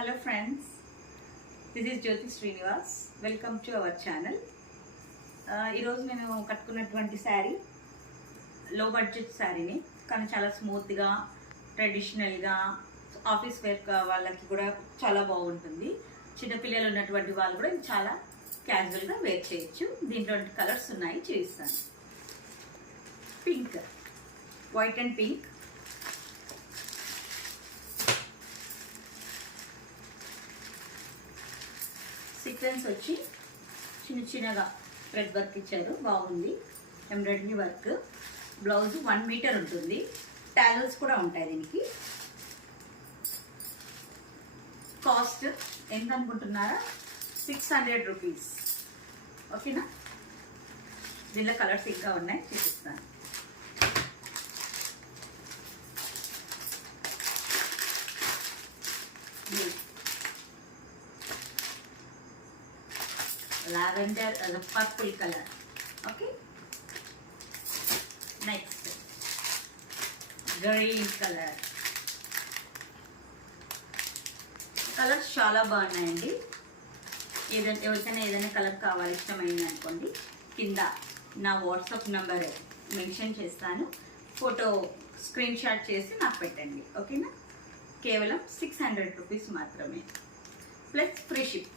Hello friends, this is Jyoti Srinivas. Welcome to our channel. ఈరోజు నేను కట్టుకున్నటువంటి శారీ లో బడ్జెట్ శారీని కానీ చాలా స్మూత్గా ట్రెడిషనల్గా ఆఫీస్ వేర్ వాళ్ళకి కూడా చాలా బాగుంటుంది. చిన్నపిల్లలు ఉన్నటువంటి వాళ్ళు కూడా ఇది చాలా క్యాజువల్గా వేర్ చేయొచ్చు. దీంట్లో కలర్స్ ఉన్నాయి, చూపిస్తాను. Pink, white and pink, sequence వచ్చి చిన్న చిన్నగా థ్రెడ్ వర్క్ ఇచ్చారు, బాగుంది. Embroidery work. బ్లౌజ్ 1 మీటర్ ఉంటుంది. టాజల్స్ కూడా ఉంటాయి దీనికి. కాస్ట్ ఎంత అనుకుంటున్నారా? 600 రూపీస్. ఓకేనా? దీనిలో కలర్స్ ఇంకా ఉన్నాయి, చూపిస్తాను. Lavender purple colour. Okay, next green colour. Colours చాలా బాగున్నాయండి. ఎవరికైనా ఏదైనా కలర్ కావాలి, ఇష్టమైంది అనుకోండి, కింద నా వాట్సాప్ నెంబర్ మెన్షన్ చేస్తాను. ఫోటో స్క్రీన్ షాట్ చేసి నాకు పెట్టండి. ఓకేనా? కేవలం 600 రూపీస్ మాత్రమే, ప్లస్ ఫ్రీ షిప్.